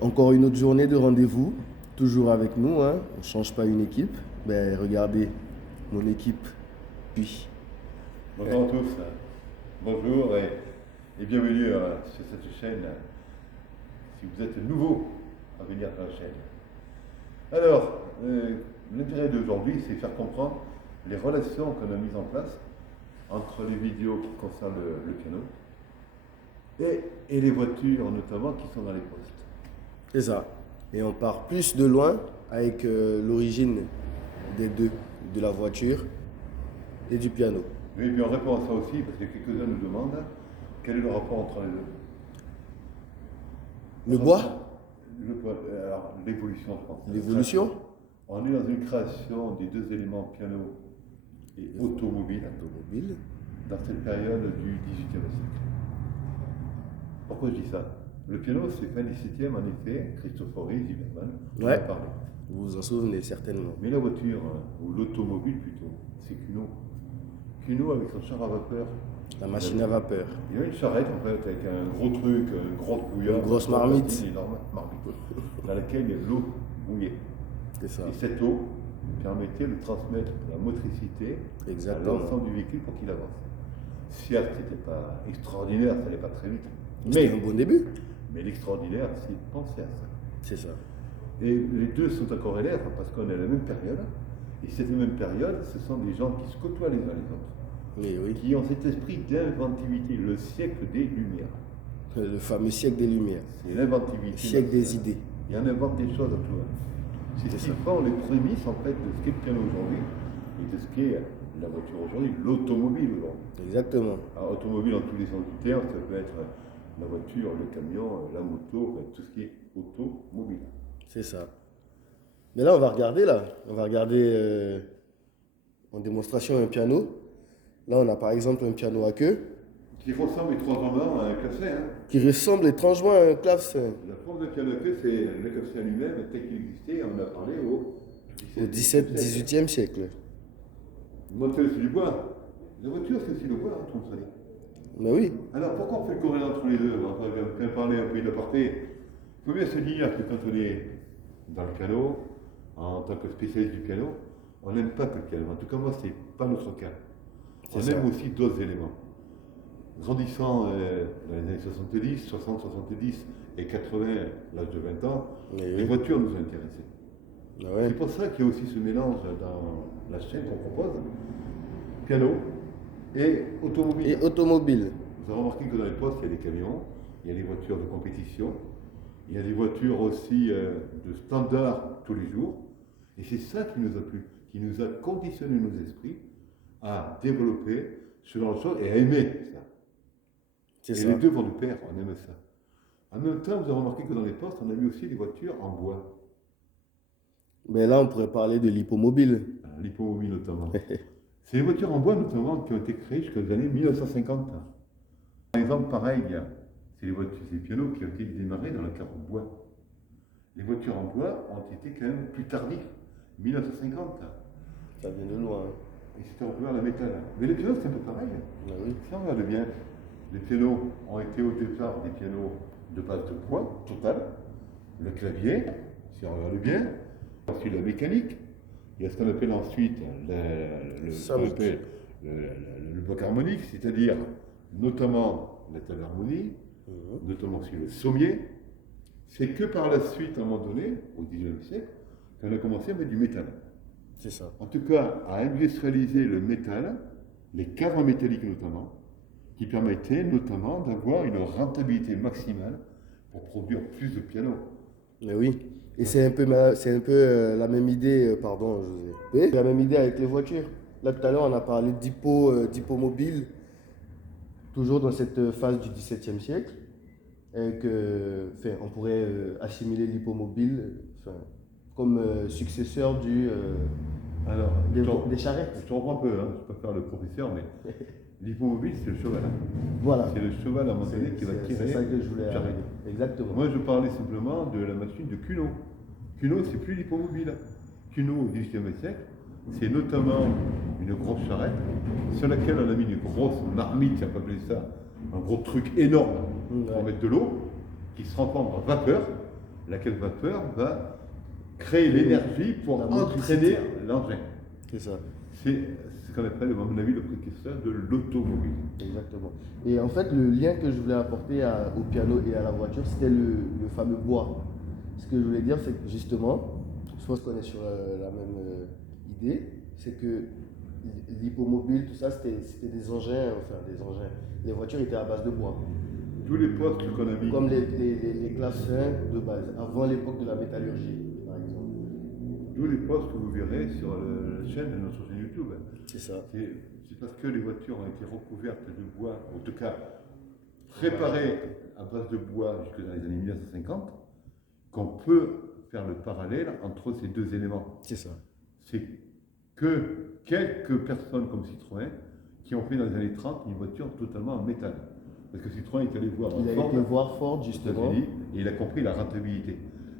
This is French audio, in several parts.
Encore une autre journée de rendez-vous, toujours avec nous, hein. On ne change pas une équipe. Ben, regardez, mon équipe, puis. Bonjour à tous, bonjour et bienvenue sur cette chaîne, si vous êtes nouveau à venir à la chaîne. Alors, l'intérêt d'aujourd'hui, c'est faire comprendre les relations qu'on a mises en place entre les vidéos qui concernent le piano et les voitures notamment qui sont dans les postes. C'est ça. Et on part plus de loin avec l'origine des deux, de la voiture et du piano. Oui, et puis on répond à ça aussi parce que quelques-uns nous demandent quel est le rapport entre les deux. Le bois, Alors, l'évolution, je pense. l'évolution, On est dans une création des deux éléments piano et automobile automobile. dans cette période du XVIIIe siècle. Pourquoi je dis ça? Le piano, c'est fin XVIIe en effet, Cristofori, Zimmermann, on en a Ouais. parlé. Vous vous en souvenez certainement. Mais la voiture, ou l'automobile plutôt, c'est Cuno. Cuno avec son char à vapeur. La machine à vapeur. Il y a une charrette en fait avec un gros truc, une grosse bouillotte. Une grosse marmite. Une énorme marmite, dans laquelle il y a de l'eau mouillée. C'est ça. Et cette eau permettait de transmettre la motricité à Exactement. l'ensemble du véhicule pour qu'il avance. Certes, c'était pas extraordinaire, ça n'allait pas très vite. C'était un bon début. Mais l'extraordinaire, c'est de penser à ça. C'est ça. Et les deux sont corrélaires parce qu'on est à la même période. Et cette même période, ce sont des gens qui se côtoient les uns les autres, Mais oui, qui ont cet esprit d'inventivité, le siècle des Lumières. le fameux siècle des Lumières. C'est l'inventivité. Le siècle des idées. Il en invente des choses à tout va. C'est ce qui font les prémices en fait de ce qu'est le piano aujourd'hui et de ce qu'est la voiture aujourd'hui, l'automobile aujourd'hui. Exactement. Alors, automobile en tous les sens du terme, ça peut être la voiture, le camion, la moto, tout ce qui est automobile. C'est ça. Mais là, on va regarder là. On va regarder en démonstration un piano. Là, on a par exemple un piano à queue Qui ressemble étrangement à un clavecin. Hein. qui ressemble étrangement à un clavecin. La forme de piano à queue, c'est le clavecin lui-même tel qu'il existait, on en a parlé au Au 18e siècle. Le moteur, c'est du bois. La voiture, c'est aussi le bois, tout ça. Mais oui, Alors pourquoi on fait le corrélat entre les deux? On va bien parler un peu de l'aparté. Il faut bien se dire que quand on est dans le piano, en tant que spécialiste du piano, on n'aime pas que le piano. En tout cas, moi, c'est pas notre cas. On C'est ça. aime aussi d'autres éléments. Grandissant dans les années 70, 60, 70 et 80, l'âge de 20 ans, Mais les oui. voitures nous intéressaient. Ah ouais. C'est pour ça qu'il y a aussi ce mélange dans la chaîne qu'on propose, piano et automobile. Et automobile. Vous avez remarqué que dans les postes, il y a des camions, il y a des voitures de compétition, il y a des voitures aussi de standard tous les jours. Et c'est ça qui nous a plu, qui nous a conditionné nos esprits à développer ce genre de choses et à aimer ça. C'est Et ça. les deux vont de pair, on aime ça. En même temps, vous avez remarqué que dans les postes, on a mis aussi des voitures en bois, Mais là, on pourrait parler de l'hippomobile. l'hippomobile notamment. C'est les voitures en bois notamment qui ont été créées jusqu'aux années 1950. Par exemple, pareil, c'est les voitures, c'est les pianos qui ont été démarrés dans le cadre en bois. Les voitures en bois ont été quand même plus tardives, 1950. Ça vient de loin. Hein. Et c'était recouvert la métal. Mais les pianos, c'est un peu pareil. Ah oui. Si on regarde bien, les pianos ont été au départ des pianos de base de poids total. Le clavier, si on regarde bien. Ensuite, la mécanique. Il y a ce qu'on appelle ensuite Samique. le bloc harmonique, c'est-à-dire notamment la table d'harmonie, Mhm. notamment aussi le sommier. C'est que par la suite, à un moment donné, au XIXe siècle, qu'on a commencé à mettre du métal. C'est ça. En tout cas, à industrialiser le métal, les cadres métalliques notamment, qui permettaient notamment d'avoir une rentabilité maximale pour produire plus de pianos. Mais oui. Et c'est un peu, la même idée, pardon, José. Oui, la même idée avec les voitures. Là, tout à l'heure, on a parlé d'hippomobile, toujours dans cette phase du XVIIe siècle. On pourrait assimiler l'hippomobile comme successeur Alors, des charrettes. je te reprends un peu, hein, je ne peux pas faire le professeur, mais l'hippomobile, c'est le cheval. Voilà. C'est le cheval à un moment donné qui va C'est tirer. ça que je voulais charrette. arriver. Exactement. Moi, je parlais simplement de la machine de Cuno. Cuno, c'est plus l'hippomobile. Cuno, au XVIIIe siècle, c'est notamment une grosse charrette sur laquelle on a mis une grosse marmite, on peut appeler ça, un gros truc énorme pour Ouais. mettre de l'eau, qui se transforme en vapeur la carburateur va créer l'énergie pour La entraîner motricité. l'engin. C'est ça. C'est ce qu'on appelle, à mon avis, le précurseur de l'automobile. Exactement. Et en fait, le lien que je voulais apporter au piano et à la voiture, c'était le fameux bois. Ce que je voulais dire, c'est que justement, je pense qu'on est sur la même idée, c'est que l'hippomobile, tout ça, c'était des engins, enfin des engins. Les voitures étaient à base de bois. Tous les postes qu'on a mis, Comme les classes 1 de base, avant l'époque de la métallurgie, par exemple. tous les postes que vous verrez sur la chaîne de notre chaîne YouTube, C'est ça. c'est parce que les voitures ont été recouvertes de bois, en tout cas préparées à base de bois jusque dans les années 1950, qu'on peut faire le parallèle entre ces deux éléments. C'est ça. C'est que quelques personnes comme Citroën qui ont fait dans les années 30 une voiture totalement en métal. Parce que Citroën est allé voir Il a Ford été voir Ford, aux justement. États-Unis et il a compris la rentabilité.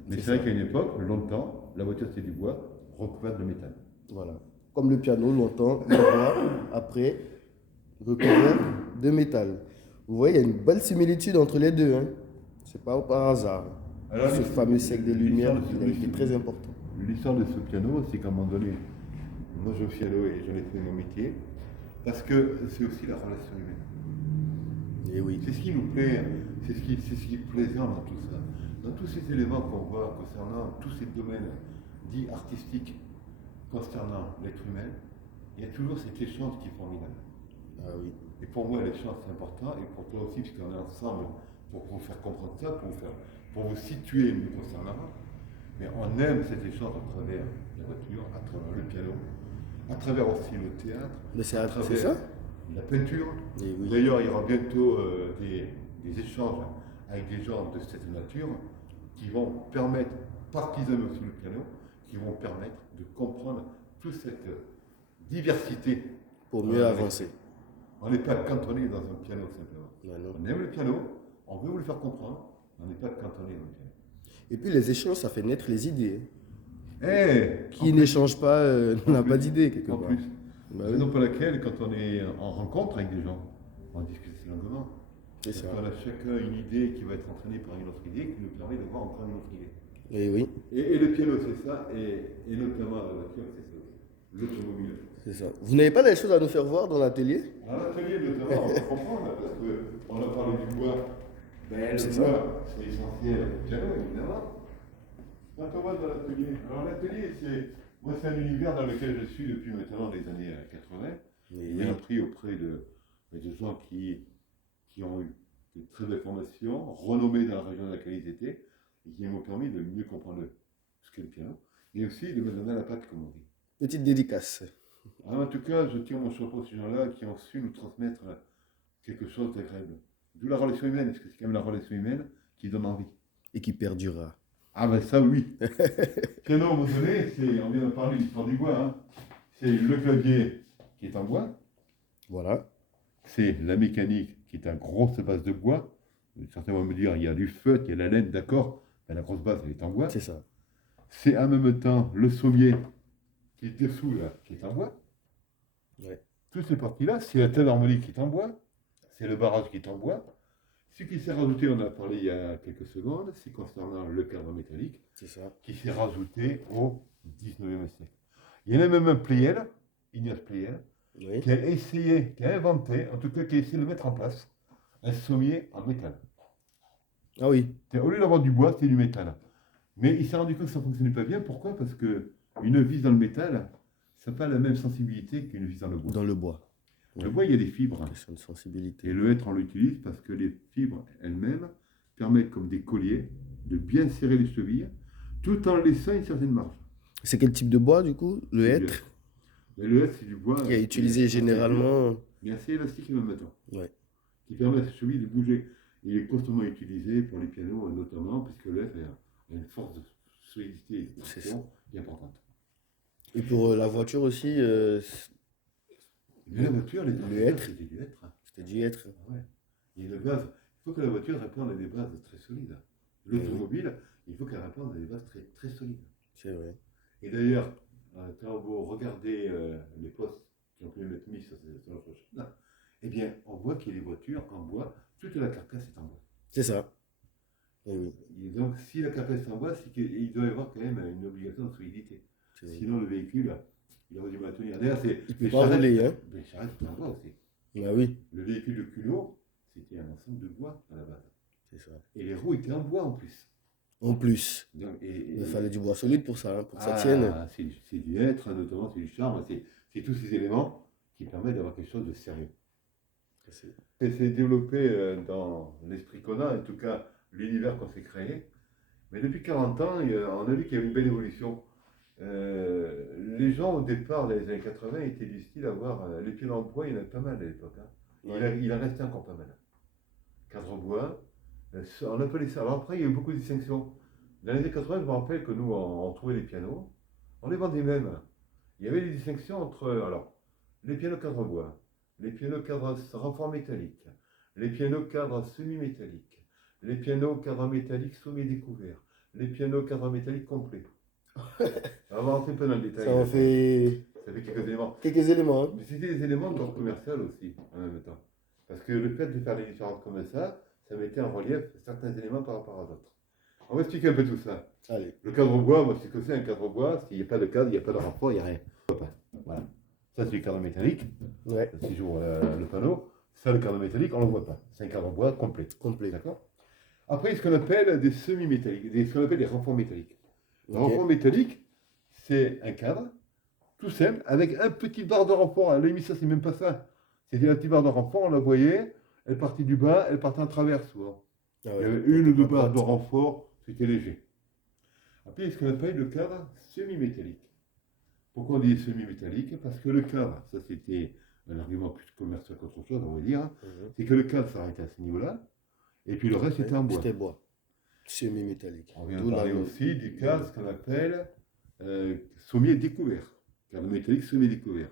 Mais C'est c'est vrai ça. qu'à une époque, longtemps, la voiture c'était du bois recouvert de métal. Voilà. Comme le piano, longtemps, le bois, après, recouvert de métal. Vous voyez, il y a une belle similitude entre les deux. Hein. C'est pas par hasard. Alors, Ce fameux siècle des Lumières, il a été l'histoire très important. L'histoire de ce piano, c'est qu'à un moment donné, moi je suis allé et j'en ai fait mon métier, parce que c'est aussi la relation humaine. Et oui. C'est ce qui nous plaît, c'est ce qui est plaisant dans tout ça. Dans tous ces éléments qu'on voit concernant tous ces domaines dits artistiques concernant l'être humain, il y a toujours cet échange qui est formidable. Ah oui. Et pour moi, l'échange c'est important, et pour toi aussi, puisqu'on est ensemble pour vous faire comprendre ça, pour vous situer mieux concernant. Mais on aime cet échange à travers la voiture, à travers le piano, à travers aussi le théâtre, Mais c'est à c'est travers ça. la peinture. Et oui. D'ailleurs, il y aura bientôt des échanges avec des gens de cette nature qui vont permettre, parce qu'ils aiment aussi le piano, qui vont permettre de comprendre toute cette diversité. Pour mieux avancer. On n'est pas cantonné dans un piano simplement. Ben non. On aime le piano, on veut vous le faire comprendre, on n'est pas cantonné dans le piano. Et puis les échanges, ça fait naître les idées. Qui En n'échange pas n'a pas d'idée, quelque En part. plus. Bah C'est oui. raison pour laquelle, quand on est en rencontre avec des gens, on discute longuement. C'est Parce ça. qu'on a chacun une idée qui va être entraînée par une autre idée qui nous permet de voir encore une autre idée. Et oui, Et le piano, c'est ça, et notamment la voiture, c'est ça aussi. L'automobile. c'est ça. Vous n'avez pas des choses à nous faire voir dans l'atelier? À l'atelier, notamment, on va comprendre, parce qu'on a parlé du bois. Ben, C'est le ça. bois, c'est essentiel. Le piano, évidemment. Quand on va dans l'atelier, alors l'atelier, moi, c'est un univers dans lequel je suis depuis maintenant les années 80. Et J'ai oui. appris auprès de gens qui ont eu de très belles formations, renommées dans la région dans laquelle ils étaient, et qui m'ont permis de mieux comprendre ce qu'est le piano, et aussi de me donner la patte, comme on dit. Petite dédicace. Alors, en tout cas, je tire mon chapeau à ces gens-là qui ont su nous transmettre quelque chose d'agréable. D'où la relation humaine, parce que c'est quand même la relation humaine qui donne envie. Et qui perdurera. Ah ben ça oui. Piano, à un moment donné, on vient de parler de l'histoire du bois, hein. C'est le clavier qui est en bois, Voilà. c'est la mécanique qui est en grosse base de bois. Certains vont me dire, il y a du feutre, il y a la laine, d'accord, mais la grosse base, elle est en bois. C'est ça. C'est en même temps le sommier qui est dessous, là, qui est en bois. Ouais. Toutes ces parties-là, c'est la table harmonique qui est en bois, c'est le barrage qui est en bois. Ce qui s'est rajouté, on en a parlé il y a quelques secondes, c'est concernant le cadre métallique, C'est ça. qui s'est rajouté au 19e siècle. Il y en a même un Pleyel, Ignace Pleyel, Oui. qui a essayé, qui a inventé, en tout cas qui a essayé de mettre en place, un sommier en métal. Ah oui. Au lieu d'avoir du bois, c'était du métal. Mais il s'est rendu compte que ça ne fonctionnait pas bien. Pourquoi? Parce qu'une vis dans le métal, ça n'a pas la même sensibilité qu'une vis dans le bois. Dans le bois. Le bois, il y a des fibres. Question de sensibilité. Et le hêtre, on l'utilise parce que les fibres elles-mêmes permettent, comme des colliers, de bien serrer les chevilles, tout en laissant une certaine marge. C'est quel type de bois, du coup? Le C'est du hêtre? Mais le hêtre, c'est du bois. Qui est utilisé généralement. Mais assez élastique en même temps. Ouais. Qui permet à ces chevilles de bouger. Il est constamment utilisé pour les pianos, notamment, puisque le hêtre a une force de solidité et de tension bien importante. Et pour la voiture aussi, Mais la voiture, les Le hêtre. c'était du hêtre. c'était du hêtre. Ouais. Il y a une base. Il faut que la voiture réponde à des bases très solides. L'automobile, il faut qu'elle réponde à des bases très, très solides. C'est vrai. Et d'ailleurs, quand vous regardez les postes qui ont pu être mis sur notre chaîne, eh bien, on voit qu'il y a des voitures en bois, toute la carcasse est en bois. C'est ça. Eh oui, Et donc, si la carcasse est en bois, c'est qu'il doit y avoir quand même une obligation de solidité. c'est vrai. Sinon, le véhicule, il aurait du mal à tenir. D'ailleurs, Il peut pas rouler, hein. les charrettes, c'était en bois aussi. Ah oui, Le véhicule de culot, c'était un ensemble de bois à la base. c'est ça. Et les roues étaient en bois en plus. En plus, Donc, il fallait du bois solide pour ça, hein, pour que ça tienne. c'est du être, notamment, c'est du charme, c'est tous ces éléments qui permettent d'avoir quelque chose de sérieux. C'est- Et c'est développé dans l'esprit qu'on a, en tout cas l'univers qu'on s'est créé. Mais depuis 40 ans, on a vu qu'il y avait une belle évolution. Les gens, au départ, dans les années 80, étaient du style à avoir les pieds dans le bois, il y en avait pas mal à l'époque. Hein. Il en restait encore pas mal. Cadre bois, on appelait ça. Alors après, il y a eu beaucoup de distinctions. Dans les années 80, je me rappelle que nous, on trouvait les pianos, on les vendait même. Il y avait des distinctions entre, alors, les pianos cadre bois, les pianos cadre renfort métallique, les pianos cadre semi-métallique, les pianos cadre métallique semi-découvert, les pianos cadre métallique complet. On va rentrer un peu dans le détail. Ça en fait Ça fait quelques éléments. quelques éléments, hein. Mais c'était des éléments d'ordre commercial aussi, en même temps. Parce que le fait de faire des différences comme ça mettait en relief certains éléments par rapport à d'autres. On va expliquer un peu tout ça. Allez, Le cadre bois, moi, c'est ce que c'est un cadre bois. S'il n'y a pas de cadre, il n'y a pas de rapport, il n'y a rien. Voilà. Ça, c'est le cadre métallique. ouais, Si j'ouvre le panneau, ça, le cadre métallique, on ne le voit pas. C'est un cadre bois complet. complet. D'accord. Après, il y a ce qu'on appelle des semi-métalliques, ce qu'on appelle des renforts métalliques. Le Ok. renfort métallique, c'est un cadre, tout simple, avec un petit barre de renfort. À la limite, ça, c'est même pas ça. C'était la petite barre de renfort, on la voyait, elle partait du bas, elle partait en travers souvent. Ah Il y ouais, avait une ou deux barres de droite. renfort, c'était léger. Après, il y a ce qu'on appelle le cadre semi-métallique. Pourquoi on dit semi-métallique? Parce que le cadre, ça c'était un argument plus commercial qu'autre chose, on va dire, hein, Mhm. c'est que le cadre s'arrêtait à ce niveau-là, et puis le reste était en bois. C'était bois. Semi-métallique. On vient de D'où parler la- aussi du cadre, ce qu'on appelle sommier découvert. Cadre métallique semi-découvert.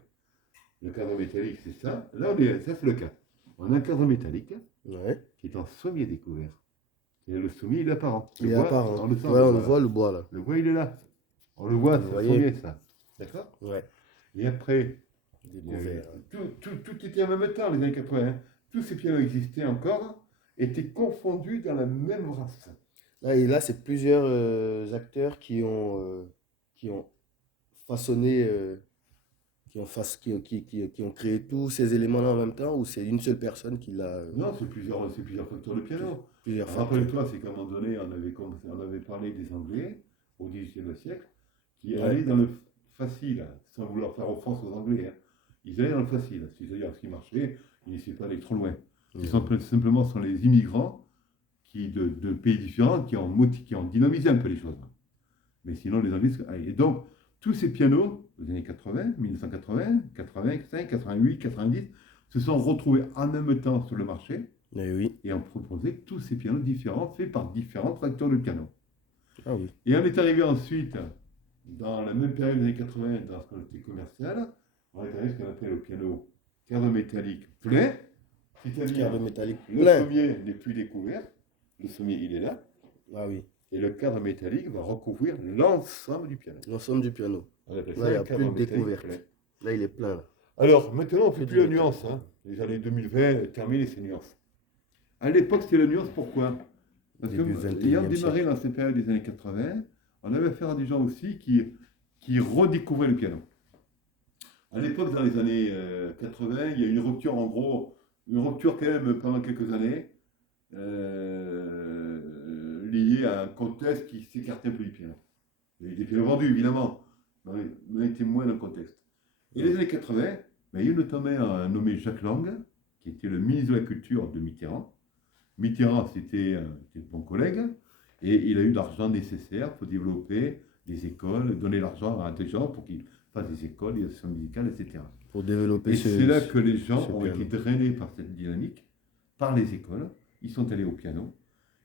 Le cadre métallique, c'est ça. Là, ça c'est le cadre. On a un cadre métallique Ouais. qui est en sommier découvert. Et le sommier, il est apparent. Il est bois, apparent. on le sent, Ouais, on le bois, là. voit le bois là. Le bois, il est là. On le voit, Vous c'est voyez. sommier, ça. D'accord. Ouais. Et après, Découvert. tout était en même temps, les années 80. Hein. Tous ces pianos existaient encore, étaient confondus dans la même race. Là, et là, c'est plusieurs acteurs qui ont façonné, qui ont créé tous ces éléments-là en même temps, ou c'est une seule personne qui l'a. Non, c'est plusieurs facteurs de piano. Plusieurs facteurs. Rappelle-toi, c'est qu'à un moment donné, on avait parlé des Anglais au XVIIIe siècle, qui Ouais. allaient dans le facile, sans vouloir faire offense aux Anglais. Hein. Ils allaient dans le facile, c'est-à-dire ce qui marchait, ils n'essayaient pas d'aller trop loin. Mhm. Simplement sont les immigrants de pays différents qui ont dynamisé un peu les choses. Mais sinon, les Anglais. Et donc, tous ces pianos, aux années 80, 1980, 85, 88, 90, se sont retrouvés en même temps sur le marché Eh oui. et ont proposé tous ces pianos différents, faits par différents facteurs de piano. Ah oui. Et on est arrivé ensuite, dans la même période des années 80, dans ce qu'on appelait commercial, on est arrivé à ce qu'on appelle le piano cadre métallique plein, c'est-à-dire Cadre métallique le plein. sommier n'est plus découvert, le sommier il est là, Ah oui. et le cadre métallique va recouvrir l'ensemble du piano. L'ensemble du piano. On appelle Là, ça il y a un cadre plus de métallique découverte. plein. Là, il est plein. Là. Alors, maintenant, on ne fait Plus plus de la nuance. Hein. Les années 2020, terminé ces nuances. À l'époque, c'était la nuance, pourquoi? Parce Début que, 21e ayant démarré siècle. dans cette période des années 80, on avait affaire à des gens aussi qui redécouvraient le piano. À l'époque, dans les années 80, il y a eu une rupture, en gros, une rupture quand même pendant quelques années, liée à un contexte qui s'écartait un peu du piano. Il y a eu des pianos vendus, évidemment, mais on était moins dans le contexte. Et les années 80, ben, il y a eu notamment un nommé Jacques Lang, qui était le ministre de la Culture de Mitterrand. Mitterrand, c'était un bon collègue, et il a eu l'argent nécessaire pour développer des écoles, donner l'argent à des gens pour qu'ils fassent des écoles, des associations musicales, etc. Pour développer Et ce. c'est là que les gens ce ont piano. été drainés par cette dynamique, par les écoles. Ils sont allés au piano.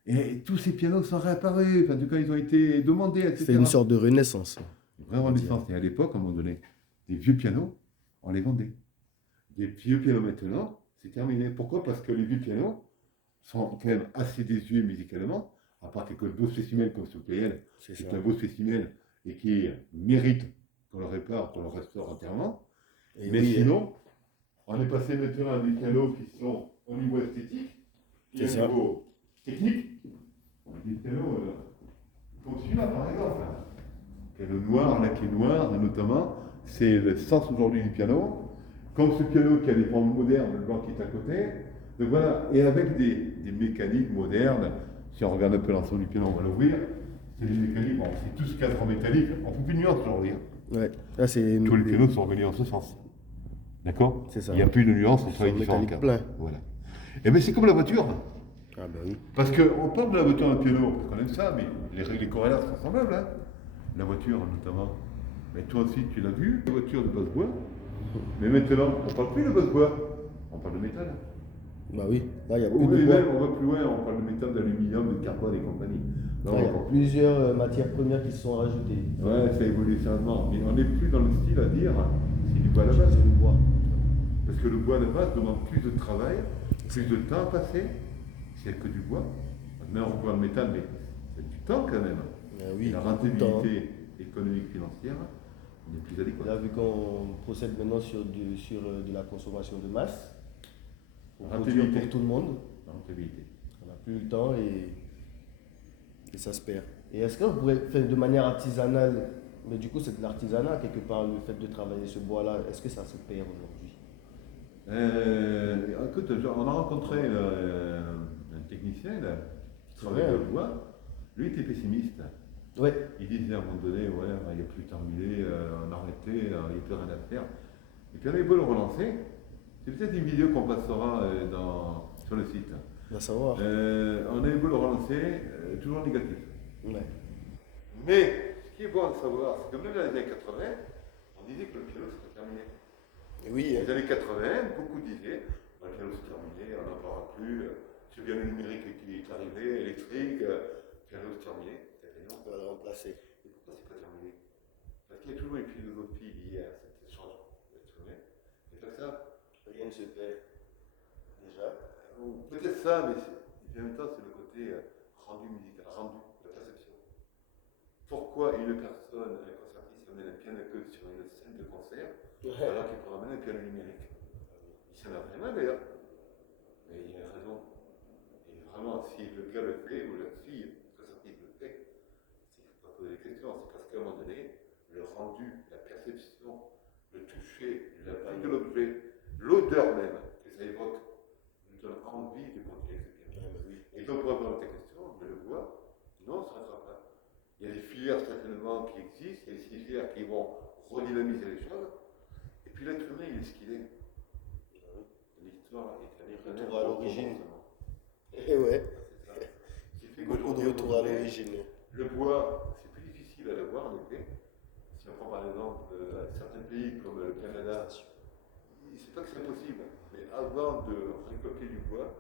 Et tous ces pianos sont réapparus. En tout cas, ils ont été demandés, etc. C'est une sorte de renaissance. Une vraie renaissance. Et à l'époque, à un moment donné, des vieux pianos, on les vendait. Des vieux pianos maintenant, c'est terminé. Pourquoi? Parce que les vieux pianos sont quand même assez désuets musicalement, à part quelques beaux spécimens comme ce PL, C'est qui ça. est un beau spécimen et qui mérite qu'on le répare, qu'on le restaure entièrement. Et Mais oui, sinon, on est passé maintenant à des pianos qui sont au niveau esthétique et C'est au ça. niveau technique. des pianos comme celui-là par exemple, qui est le noir, là qui est noir notamment, c'est le sens aujourd'hui du piano. Comme ce piano qui a des formes modernes, le blanc qui est à côté. Donc voilà, et avec des mécaniques modernes, si on regarde un peu l'ensemble du piano, on va l'ouvrir, c'est des mécaniques, bon, c'est tout ce cadre en métallique, on fait plus de nuances aujourd'hui. Ouais. Là, c'est Tous les pianos sont reliés en ce sens. D'accord. C'est ça. Il n'y a plus de nuances entre les différents métallique cadres. plein. Voilà. Et bien c'est comme la voiture. Ah ben oui. Parce qu'on parle de la voiture dans le piano, on aime ça, mais les corrélats sont semblables. Hein. La voiture notamment. Mais toi aussi tu l'as vu, la voiture de basse bois. Mais maintenant, on ne parle plus de basse bois, on parle de métal. Bah oui, là il y a plus Oui, de bois. même, on va plus loin, on parle de métal, d'aluminium, de carbone et compagnie. Là, il y a plusieurs matières premières qui se sont rajoutées. Ouais, ça évolue sérieusement. Mais on n'est plus dans le style à dire c'est du bois à la base. C'est du bois. Parce que le bois à la base demande plus de travail, plus de temps à passer. C'est que du bois. Mais on revoit le métal, mais c'est du temps quand même. Oui, et la rentabilité économique financière n'est plus adéquate. Là, vu qu'on procède maintenant sur de la consommation de masse, pour produire pour tout le monde, La rentabilité. on n'a plus le temps et ça se perd. Et est-ce qu'on pourrait faire de manière artisanale, mais du coup c'est de l'artisanat quelque part, le fait de travailler ce bois-là, est-ce que ça se perd aujourd'hui? Écoute, on a rencontré un technicien là, qui travaille le bois. Lui était pessimiste. Ouais. Il disait à un moment donné, ouais, il n'y a plus terminé, on a arrêté, il n'y a plus rien à faire. Et puis on avait beau le relancer. C'est peut-être une vidéo qu'on passera sur le site. On va savoir. On avait beau le relancer, toujours négatif. Ouais. Mais ce qui est bon à savoir, c'est que même dans les années 80, on disait que le piano serait terminé. Et oui. Dans les années 80, beaucoup disaient le piano c'est terminé, on n'en parlera plus. C'est bien le numérique qui est arrivé, électrique, le piano c'est terminé. On va le remplacer. Et pourquoi c'est pas terminé? Parce qu'il y a toujours une philosophie liée à cet échange d'instruments. Et pas ça. Rien ne se perd. Déjà. Peut-être ça, mais en même temps, c'est le côté rendu musical, rendu, la perception. Pourquoi une personne, un concertiste, amène un piano que sur une scène de concert, alors qu'il peut ramener un piano numérique? Il s'en a rien d'ailleurs. Mais il y a une raison. Et vraiment, si le gars le fait, ou la fille, le concertiste le fait, il ne faut pas poser des questions. C'est parce qu'à un moment donné, le rendu, la perception, le toucher, la vue de l'objet, l'odeur même que ça évoque, nous donne envie de continuer avec ce piano. Et donc, pour répondre à ta question, je le vois, non, ça ne sera pas. Il y a des filières certainement qui existent, il y a des filières qui vont redynamiser les choses. Et puis l'être humain, il est ce qu'il est. L'histoire est un retour à l'origine. Et ouais. Beaucoup de retour à l'origine. Le bois, c'est plus difficile à l'avoir en effet. Si on prend par exemple certains pays comme le Canada, c'est pas que c'est impossible, mais avant de récolter du bois,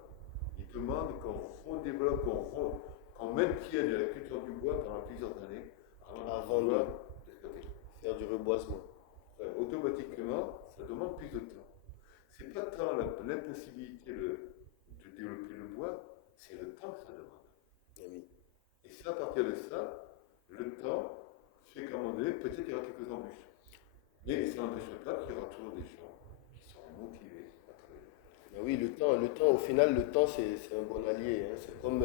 ils demandent qu'on redéveloppe, qu'on maintienne la culture du bois pendant plusieurs années avant de faire du reboisement. Automatiquement, ça demande plus de temps. C'est pas tant l'impossibilité de développer le bois, c'est le temps que ça demande. Oui. Et c'est à partir de ça, le temps fait qu'à un moment donné, peut-être il y aura quelques embûches. Mais ça n'empêche pas qu'il y aura toujours des gens qui seront motivés à travailler. Ben oui, le temps, au final, le temps, c'est un bon allié. Hein. C'est comme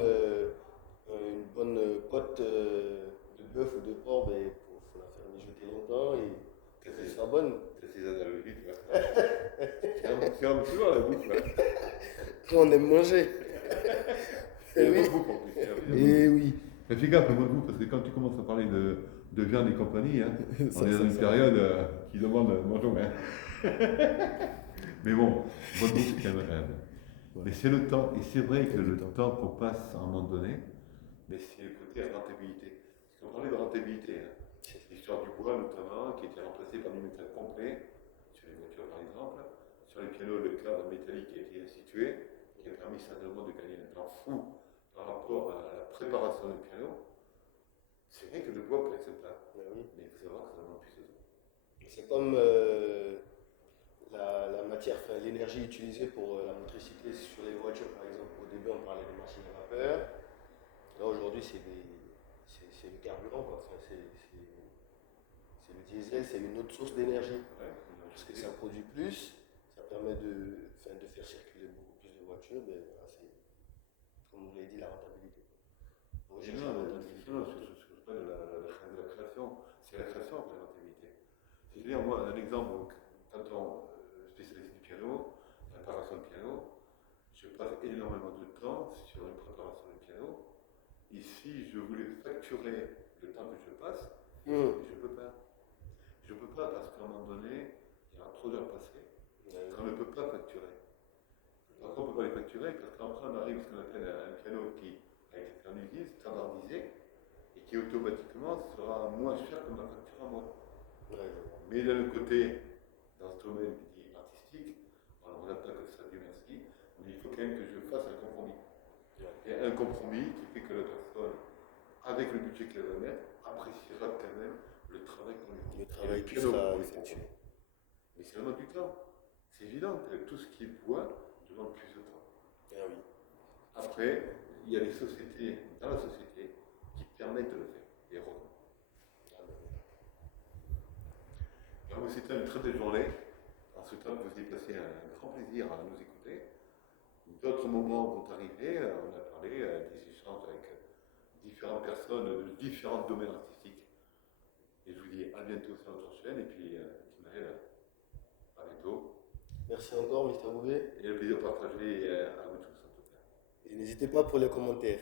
une bonne côte de bœuf ou de porc, ben, faut la faire mijoter longtemps et qu'elle soit bonne. C'est ces analogies, tu vois. C'est un peu toujours la bouffe. On aime manger. Et oui. Bouffe, en plus, et oui. Mais fais gaffe, moi, parce que quand tu commences à parler de viande et compagnie, hein, on est dans une période qui demande mangeons. Hein. Mais bon, bonne bouffe, c'est quand même réel. Ouais. Mais c'est le temps, et c'est vrai que le temps qu'on passe à un moment donné, mais c'est le côté rentabilité. Parce qu'on parlait de rentabilité, hein. C'est l'histoire du bois notamment, qui a été remplacé par du métal complet, sur les voitures par exemple, sur les pianos, le cadre métallique qui a été institué, qui a permis certainement de gagner un temps fou par rapport à la préparation du piano. C'est vrai que le bois peut être sympa, mais il faut savoir que ça demande plus de temps. C'est comme la matière, l'énergie utilisée pour la motricité sur les voitures, par exemple. Au début, on parlait des machines à vapeur. Là, aujourd'hui, c'est le carburant, quoi. Enfin, c'est le diesel, c'est une autre source d'énergie. Ouais, parce que ça produit plus, ça permet de faire circuler beaucoup plus de voitures. Ben, voilà, c'est, comme vous l'avez dit, la rentabilité. Et non, non, je parle de la création. C'est la création après l'inventivité. C'est-à-dire, moi, un exemple, quand on spécialise du piano, préparation de piano, je passe énormément de temps sur une préparation de piano. Et si je voulais facturer le temps que je passe, je ne peux pas. Je ne peux pas parce qu'à un moment donné, il y aura trop d'heures passées. On ne peut pas facturer. Pourquoi on ne peut pas les facturer? Parce qu'après, on arrive à ce qu'on appelle un piano qui a été en usine, standardisé, et qui automatiquement sera moins cher que ma facture à moi. Mais d'un autre côté, dans ce domaine dit artistique, on n'a pas que ça, Dieu merci, mais il faut quand même que je fasse un compromis. Et un compromis qui fait que la personne, avec le budget qu'elle va mettre, appréciera quand même le travail qu'on lui fait. Le travail qui sera effectué. Mais c'est vraiment du temps. C'est évident que tout ce qui est bois demande plus de temps. Ah oui. Après, il y a des sociétés dans la société qui permettent de le faire, les robots. Alors, c'était une très belle journée. En ce temps, vous avez passé un grand plaisir à nous écouter. D'autres moments vont arriver. On a parlé des échanges avec différentes personnes de différents domaines artistiques. Et je vous dis à bientôt sur notre chaîne. Et puis, Ismaël, à bientôt. Merci encore, Mr. Bouvet. Et le plaisir de partager à vous tous en tout cas. Et n'hésitez pas pour les commentaires.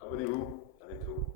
Abonnez-vous. À bientôt.